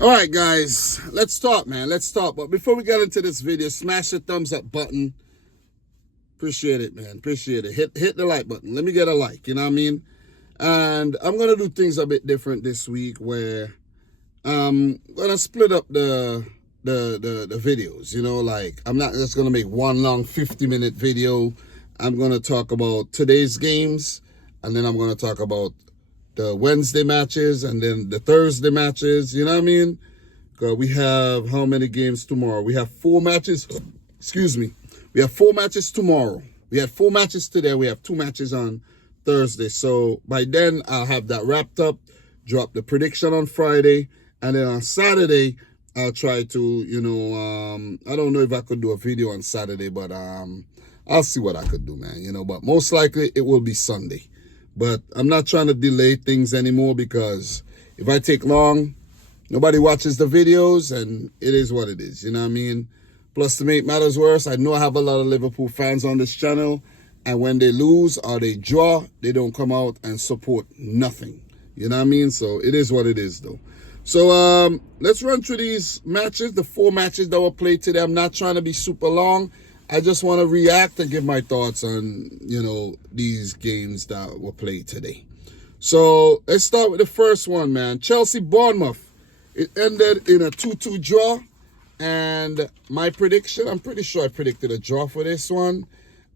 All right, guys, let's talk, man. Let's talk. But before we get into this video, smash the thumbs up button. Appreciate it, man. Appreciate it. Hit the like button. Let me get a like, you know what I mean? And I'm going to do things a bit different this week where I'm going to split up the videos, you know, like I'm not just going to make one long 50-minute video. I'm going to talk about today's games, and then I'm going to talk about the Wednesday matches and then the Thursday matches, you know what I mean? Because we have how many games tomorrow? We have 4 matches. Excuse me. We have 4 matches tomorrow. We had 4 matches today. We have 2 matches on Thursday. So by then I'll have that wrapped up, drop the prediction on Friday, and then on Saturday I'll try to, I don't know if I could do a video on Saturday, but I'll see what I could do, man, but most likely it will be Sunday. But I'm not trying to delay things anymore because if I take long, nobody watches the videos and it is what it is, you know what I mean? Plus, to make matters worse, I know I have a lot of Liverpool fans on this channel, and when they lose or they draw, they don't come out and support nothing. You know what I mean? So it is what it is, though. So let's run through these matches, the 4 matches that were played today. I'm not trying to be super long. I just want to react and give my thoughts on, these games that were played today. So let's start with the first one, man. Chelsea-Bournemouth. It ended in a 2-2 draw. And my prediction, I'm pretty sure I predicted a draw for this one.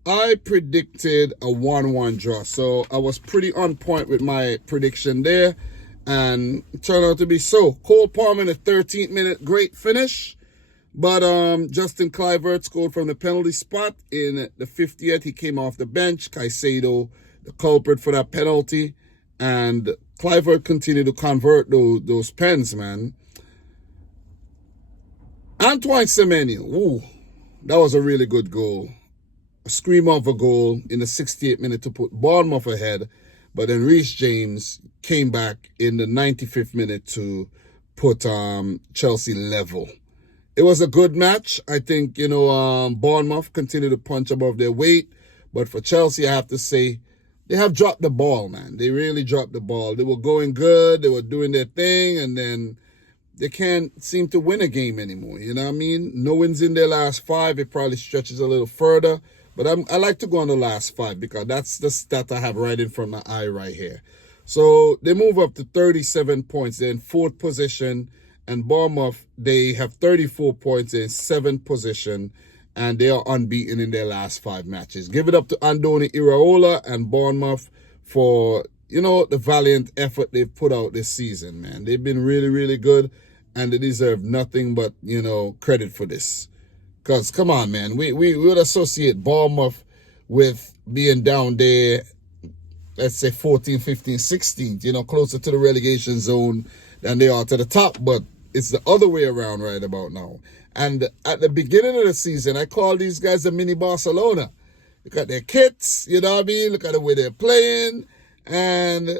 I predicted a 1-1 draw. So I was pretty on point with my prediction there. And it turned out to be so. Cole Palmer in the 13th minute, great finish. But Justin Kluivert scored from the penalty spot in the 50th. He came off the bench. Caicedo, the culprit for that penalty. And Kluivert continued to convert those pens, man. Antoine Semenyo, ooh, that was a really good goal. A scream of a goal in the 68th minute to put Bournemouth ahead. But then Reece James came back in the 95th minute to put Chelsea level. It was a good match. I think, Bournemouth continued to punch above their weight. But for Chelsea, I have to say, they have dropped the ball, man. They really dropped the ball. They were going good. They were doing their thing. And then they can't seem to win a game anymore. You know what I mean? No wins in their last 5. It probably stretches a little further. But I like to go on the last 5 because that's the stat I have right in front of my eye right here. So they move up to 37 points. They're in 4th position. And Bournemouth, they have 34 points in 7th position, and they are unbeaten in their last 5 matches. Give it up to Andoni Iraola and Bournemouth for, the valiant effort they've put out this season, man. They've been really, really good, and they deserve nothing but, credit for this. Because, come on, man, we would associate Bournemouth with being down there, let's say 14, 15, 16, closer to the relegation zone than they are to the top, but it's the other way around right about now. And at the beginning of the season, I call these guys a mini Barcelona. Look at their kits, you know what I mean? Look at the way they're playing. And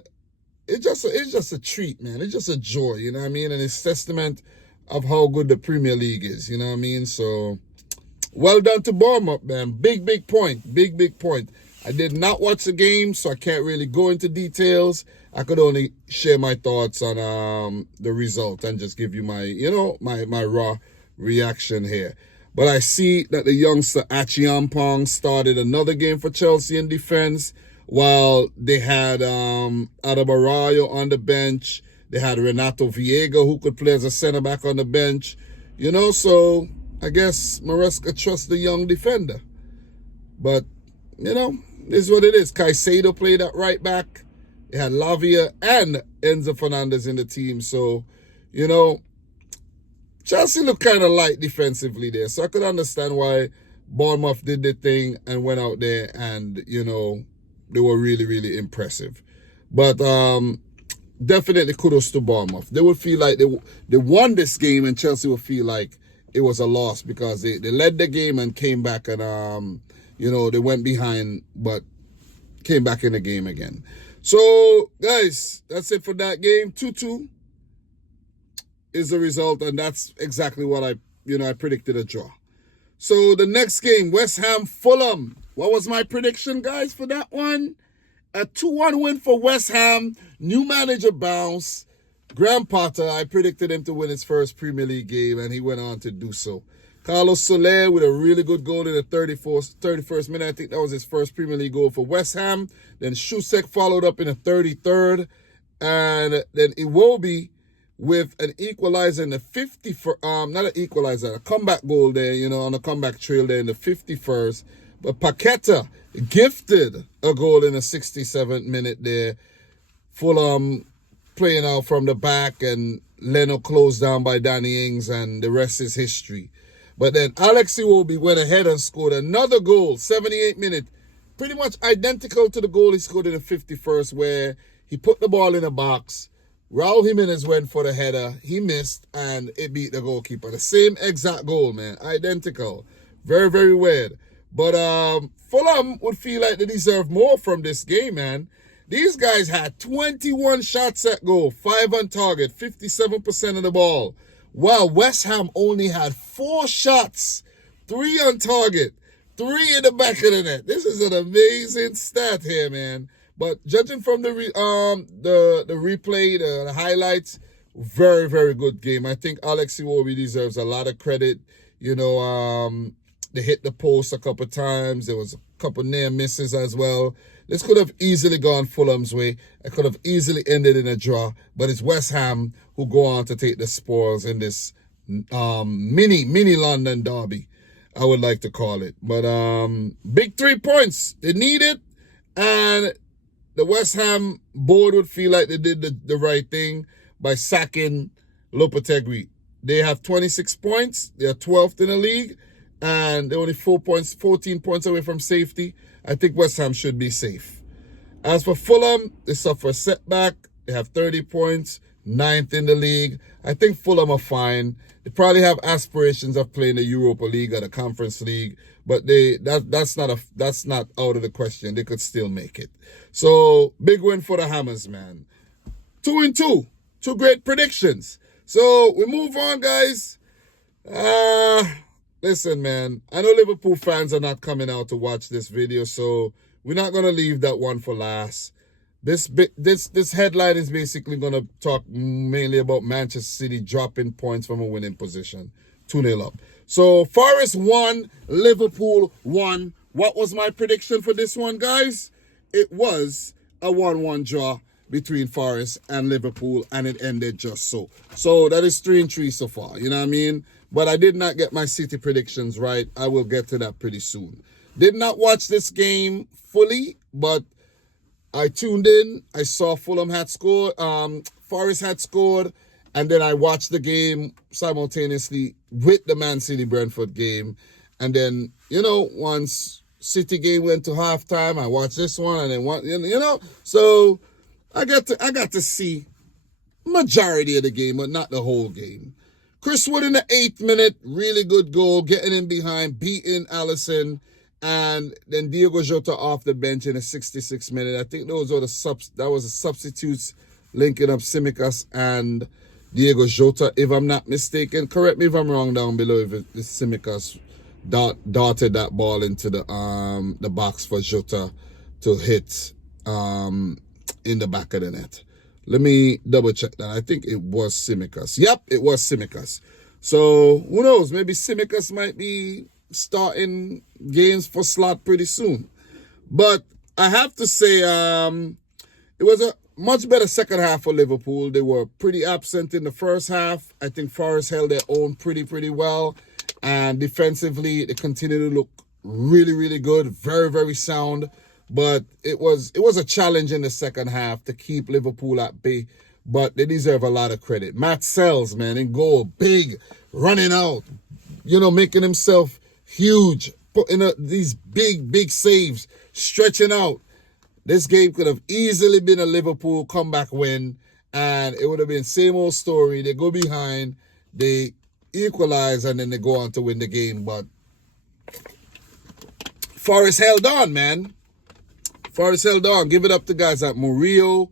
it's just a treat, man. It's just a joy, you know what I mean? And it's testament of how good the Premier League is, you know what I mean? So, well done to Bournemouth, man. Big point. Big point. I did not watch the game, so I can't really go into details. I could only share my thoughts on the result and just give you my, my raw reaction here. But I see that the youngster Achiampong started another game for Chelsea in defense, while they had Adebarayo on the bench. They had Renato Viega, who could play as a centre-back on the bench. So I guess Maresca trusts the young defender. But, this is what it is. Caicedo played at right back. They had Lavia and Enzo Fernandez in the team. So, Chelsea looked kind of light defensively there. So I could understand why Bournemouth did their thing and went out there and, they were really, really impressive. But definitely kudos to Bournemouth. They would feel like they won this game, and Chelsea would feel like it was a loss because they led the game and came back and, they went behind but came back in the game again. So, guys, that's it for that game. 2-2 is the result, and that's exactly what I predicted a draw. So, the next game, West Ham, Fulham. What was my prediction, guys, for that one? A 2-1 win for West Ham. New manager bounce. Graham Potter, I predicted him to win his first Premier League game, and he went on to do so. Carlos Soler with a really good goal in the 31st minute. I think that was his first Premier League goal for West Ham. Then Shusek followed up in the 33rd. And then Iwobi with an equalizer in the 51st, not an equalizer, a comeback goal there, on the comeback trail there in the 51st. But Paqueta gifted a goal in the 67th minute there. Fulham playing out from the back, and Leno closed down by Danny Ings, and the rest is history. But then Alex Iwobi went ahead and scored another goal, 78th minute, pretty much identical to the goal he scored in the 51st, where he put the ball in the box. Raul Jimenez went for the header. He missed, and it beat the goalkeeper. The same exact goal, man. Identical. Very, very weird. But Fulham would feel like they deserve more from this game, man. These guys had 21 shots at goal, 5 on target, 57% of the ball. While West Ham only had 4 shots, 3 on target, 3 in the back of the net. This is an amazing stat here, man. But judging from the replay, the highlights, very, very good game. I think Alex Iwobi deserves a lot of credit. They hit the post a couple times. There was a couple near misses as well. This could have easily gone Fulham's way. It could have easily ended in a draw. But it's West Ham who go on to take the spoils in this mini London derby, I would like to call it. But big 3 points. They need it. And the West Ham board would feel like they did the right thing by sacking Lopetegui. They have 26 points. They are 12th in the league. And they're only 14 points away from safety. I think West Ham should be safe. As for Fulham, they suffer a setback. They have 30 points, 9th in the league. I think Fulham are fine. They probably have aspirations of playing the Europa League or the Conference League, but that's not out of the question. They could still make it. So big win for the Hammers, man. 2-2, 2 great predictions. So we move on, guys. Listen, man, I know Liverpool fans are not coming out to watch this video, so we're not going to leave that one for last. This headline is basically going to talk mainly about Manchester City dropping points from a winning position. 2-0 up. So, Forest won, Liverpool won. What was my prediction for this one, guys? It was a 1-1 draw between Forest and Liverpool, and it ended just so. So, that is 3-3 so far, you know what I mean? But I did not get my City predictions right. I will get to that pretty soon. Did not watch this game fully, but I tuned in. I saw Fulham had scored. Forest had scored. And then I watched the game simultaneously with the Man City Brentford game. And then, once City game went to halftime, I watched this one. And then, so I got to see majority of the game, but not the whole game. Chris Wood in the 8th minute, really good goal, getting in behind, beating Alisson, and then Diego Jota off the bench in the 66th minute. I think that was the substitutes linking up Tsimikas and Diego Jota, if I'm not mistaken. Correct me if I'm wrong down below if Tsimikas darted that ball into the box for Jota to hit in the back of the net. Let me double check that. I think it was Tsimikas. Yep, it was Tsimikas. So, who knows? Maybe Tsimikas might be starting games for slot pretty soon. But I have to say, it was a much better second half for Liverpool. They were pretty absent in the first half. I think Forest held their own pretty well. And defensively, they continue to look really, really good. Very, very sound. But it was a challenge in the second half to keep Liverpool at bay. But they deserve a lot of credit. Matt Sells, man, in goal. Big, running out. Making himself huge. Putting these big saves. Stretching out. This game could have easily been a Liverpool comeback win. And it would have been same old story. They go behind. They equalize. And then they go on to win the game. But Forest held on, man. Forest held on. Give it up to guys like Murillo,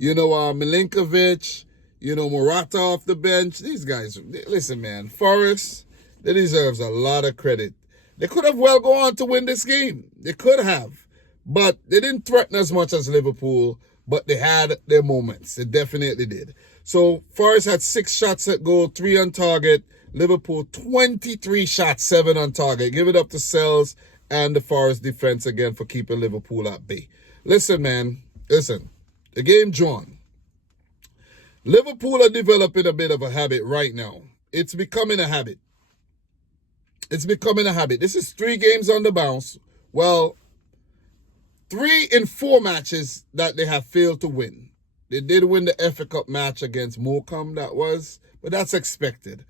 Milinkovic, Morata off the bench. These guys, listen, man, Forest, they deserves a lot of credit. They could have well gone on to win this game. They could have. But they didn't threaten as much as Liverpool, but they had their moments. They definitely did. So Forest had 6 shots at goal, 3 on target. Liverpool 23 shots, 7 on target. Give it up to Sells and the Forest defense again for keeping Liverpool at bay. Listen, man. Listen. The game drawn. Liverpool are developing a bit of a habit right now. It's becoming a habit. It's becoming a habit. This is 3 games on the bounce. Well, 3 in 4 matches that they have failed to win. They did win the FA Cup match against Morecambe, but that's expected.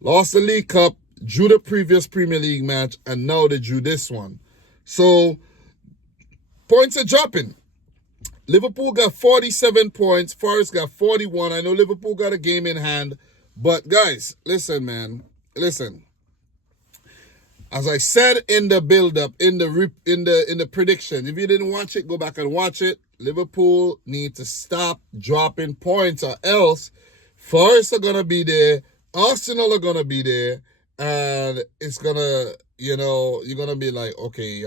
Lost the League Cup, drew the previous Premier League match, and now they drew this one. So, points are dropping. Liverpool got 47 points. Forest got 41. I know Liverpool got a game in hand. But, guys, listen, man. Listen. As I said in the build-up, in the prediction, if you didn't watch it, go back and watch it. Liverpool need to stop dropping points, or else Forest are going to be there. Arsenal are going to be there. And it's going to, you're going to be like, okay,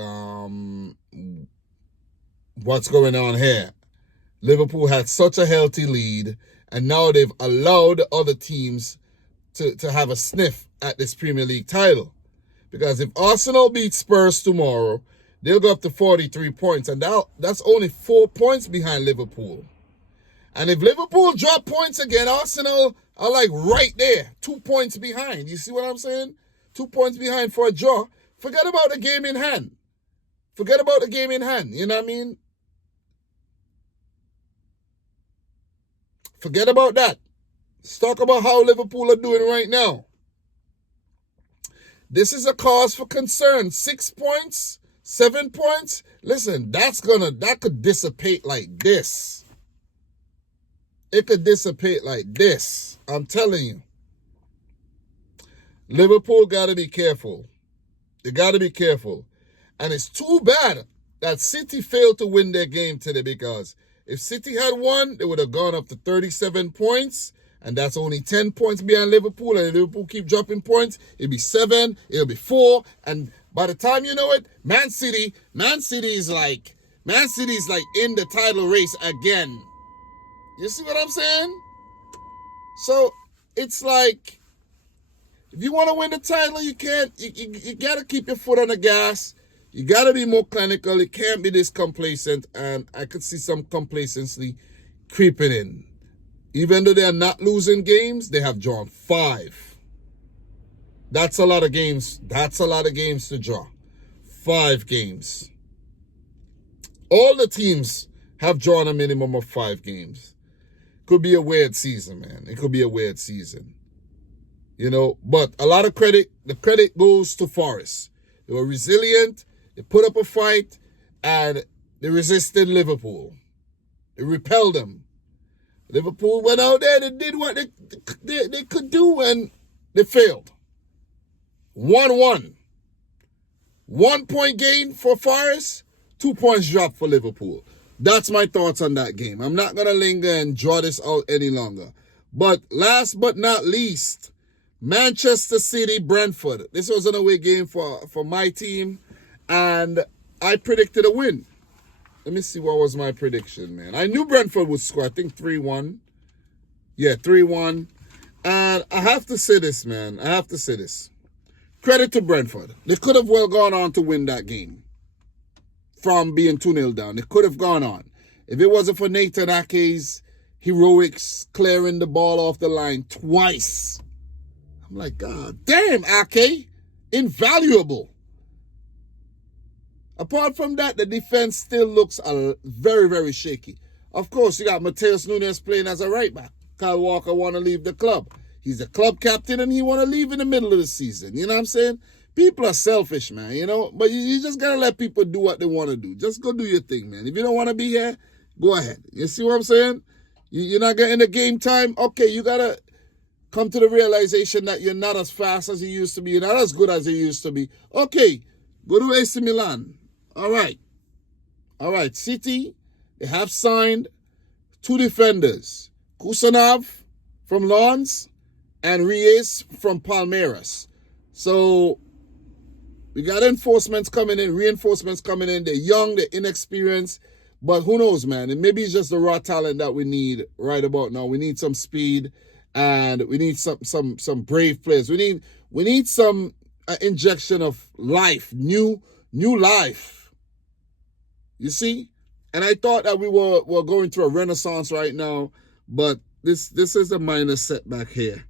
what's going on here? Liverpool had such a healthy lead, and now they've allowed other teams to have a sniff at this Premier League title. Because if Arsenal beat Spurs tomorrow, they'll go up to 43 points, and that's only 4 points behind Liverpool. And if Liverpool drop points again, Arsenal are like right there, 2 points behind. You see what I'm saying? 2 points behind for a draw. Forget about the game in hand. Forget about the game in hand. You know what I mean? Forget about that. Let's talk about how Liverpool are doing right now. This is a cause for concern. 6 points, 7 points. Listen, that could dissipate like this. It could dissipate like this. I'm telling you. Liverpool got to be careful. They got to be careful. And it's too bad that City failed to win their game today, because if City had won, they would have gone up to 37 points. And that's only 10 points behind Liverpool. And if Liverpool keep dropping points, it'll be 7, it'll be 4. And by the time you know it, Man City is like in the title race again. You see what I'm saying? So it's like, if you want to win the title, you can't. You got to keep your foot on the gas. You got to be more clinical. You can't be this complacent. And I could see some complacency creeping in. Even though they are not losing games, they have drawn 5. That's a lot of games. That's a lot of games to draw. 5 games. All the teams have drawn a minimum of 5 games. Could be a weird season, man. It could be a weird season. But a lot of credit, the credit goes to Forest. They were resilient, they put up a fight, and they resisted Liverpool. They repelled them. Liverpool went out there, they did what they could do, and they failed. 1-1. 1 point gain for Forest, 2 points drop for Liverpool. That's my thoughts on that game. I'm not going to linger and draw this out any longer. But last but not least, Manchester City, Brentford. This was an away game for my team, and I predicted a win. Let me see, what was my prediction, man? I knew Brentford would score. I think 3-1. Yeah, 3-1. And I have to say this, man. I have to say this. Credit to Brentford. They could have well gone on to win that game from being 2-0 down. They could have gone on. If it wasn't for Nathan Ake's heroics clearing the ball off the line twice. I'm like, God damn, Ake. Invaluable. Apart from that, the defense still looks very, very shaky. Of course, you got Mateus Nunes playing as a right back. Kyle Walker want to leave the club. He's the club captain, and he want to leave in the middle of the season. You know what I'm saying? People are selfish, man, But you just got to let people do what they want to do. Just go do your thing, man. If you don't want to be here, go ahead. You see what I'm saying? You're not getting the game time? Okay, you got to come to the realization that you're not as fast as you used to be. You're not as good as you used to be. Okay, go to AC Milan. All right, City, they have signed 2 defenders. Kusanov from Lens and Reyes from Palmeiras. So we got reinforcements coming in. They're young, they're inexperienced. But who knows, man? And maybe it's just the raw talent that we need right about now. We need some speed, and we need some brave players. We need some injection of life, new life. You see? And I thought that we were going through a renaissance right now, but this is a minor setback here.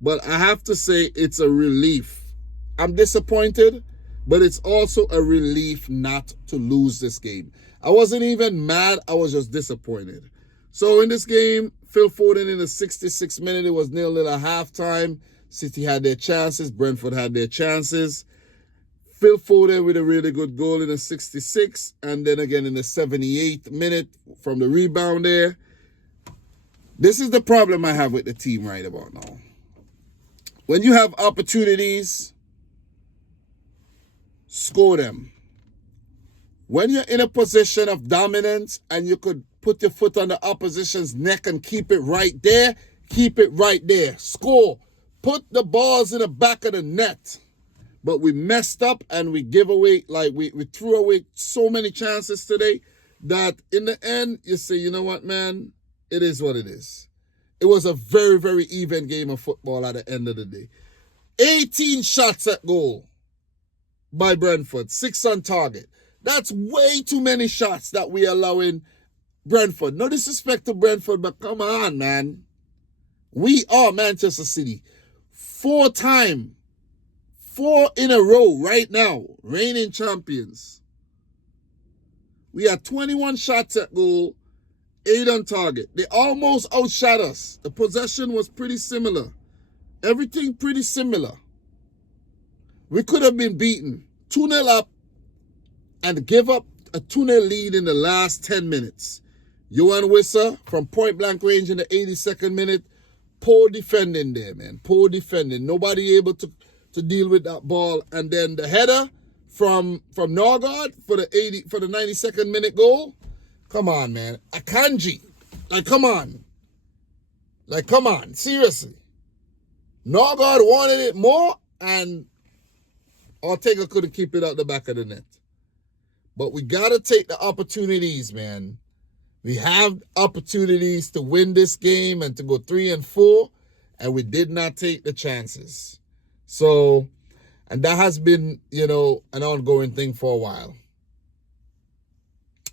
But I have to say it's a relief. I'm disappointed, but it's also a relief not to lose this game. I wasn't even mad. I was just disappointed. So in this game, Phil Foden in the 66th minute, it was 0-0 at halftime. City had their chances. Brentford had their chances. Phil Foden with a really good goal in the 66th. And then again in the 78th minute from the rebound there. This is the problem I have with the team right about now. When you have opportunities, score them. When you're in a position of dominance and you could put your foot on the opposition's neck and keep it right there, keep it right there. Score. Put the balls in the back of the net. But we messed up and we give away, like we threw away so many chances today that in the end, you say, you know what, man? It is what it is. It was a very, very even game of football at the end of the day. 18 shots at goal by Brentford, 6 on target. That's way too many shots that we allowing Brentford. No disrespect to Brentford, but come on, man. We are Manchester City. 4 in a row right now, reigning champions. We had 21 shots at goal, 8 on target. They almost outshot us. The possession was pretty similar. Everything pretty similar. We could have been beaten 2-0 up and give up a 2-0 lead in the last 10 minutes. Johan Wissa from point blank range in the 82nd minute. Poor defending there, man. Poor defending. Nobody able to deal with that ball. And then the header from Norgard for the 92nd minute goal. Come on, man. Akanji. Come on. Seriously. Norgard wanted it more, and Ortega couldn't keep it out the back of the net. But we got to take the opportunities, man. We have opportunities to win this game and to go 3-4, and we did not take the chances. So, and that has been, an ongoing thing for a while.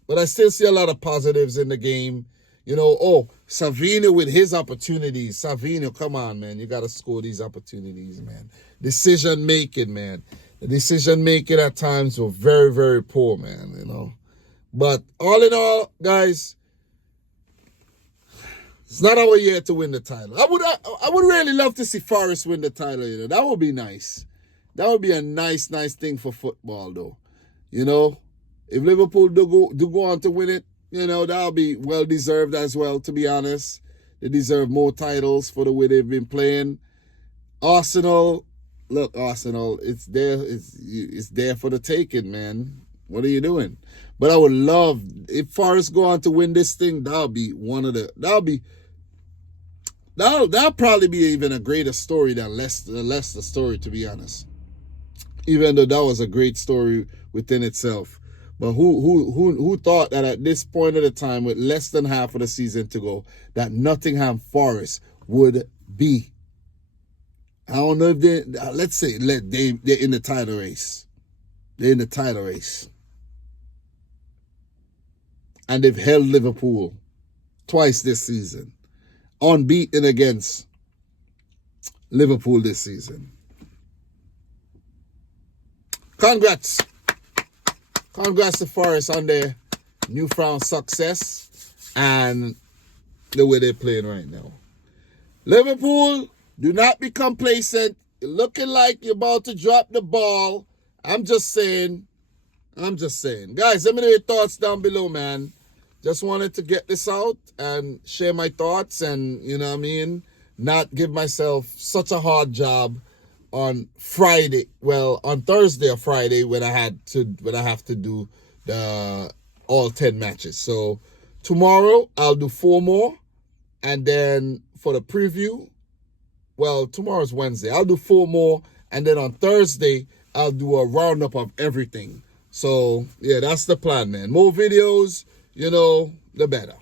But I still see a lot of positives in the game. Savino with his opportunities. Savino, come on, man. You got to score these opportunities, man. Decision-making, man. The decision-making at times were very, very poor, man, But all in all, guys, it's not our year to win the title. I would really love to see Forest win the title, That would be nice. That would be a nice thing for football, though. If Liverpool do go on to win it, that'll be well-deserved as well, to be honest. They deserve more titles for the way they've been playing. Arsenal, it's there for the taking, man. What are you doing? But I would love, if Forest go on to win this thing, that'll probably be even a greater story than Leicester story, to be honest. Even though that was a great story within itself. But who thought that at this point of the time, with less than half of the season to go, that Nottingham Forest would be? I don't know if they're in the title race. They're in the title race. And they've held Liverpool twice this season. Unbeaten against Liverpool this season. Congrats to Forest on their newfound success and the way they're playing right now. Liverpool, do not be complacent. You're looking like you're about to drop the ball. I'm just saying. Guys, let me know your thoughts down below, man. Just wanted to get this out and share my thoughts and, not give myself such a hard job on Friday. Well, on Thursday or Friday when I have to do the all 10 matches. So tomorrow I'll do 4 more. And then for the preview, well, tomorrow's Wednesday. I'll do 4 more. And then on Thursday, I'll do a roundup of everything. So, yeah, that's the plan, man. More videos. the better.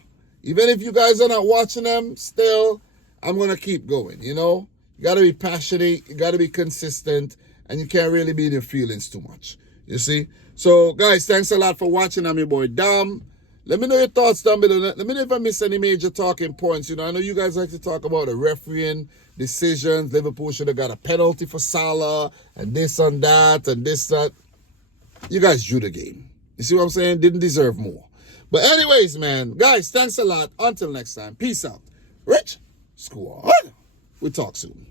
Even if you guys are not watching them, still, I'm going to keep going, You got to be passionate, you got to be consistent, and you can't really be in your feelings too much, you see? So, guys, thanks a lot for watching. I'm your boy, Dom. Let me know your thoughts down below. Let me know if I missed any major talking points. I know you guys like to talk about the refereeing decisions. Liverpool should have got a penalty for Salah, and this and that, and this, that. You guys drew the game. You see what I'm saying? Didn't deserve more. But anyways, man, guys, thanks a lot. Until next time, peace out. Rich Squad. We'll talk soon.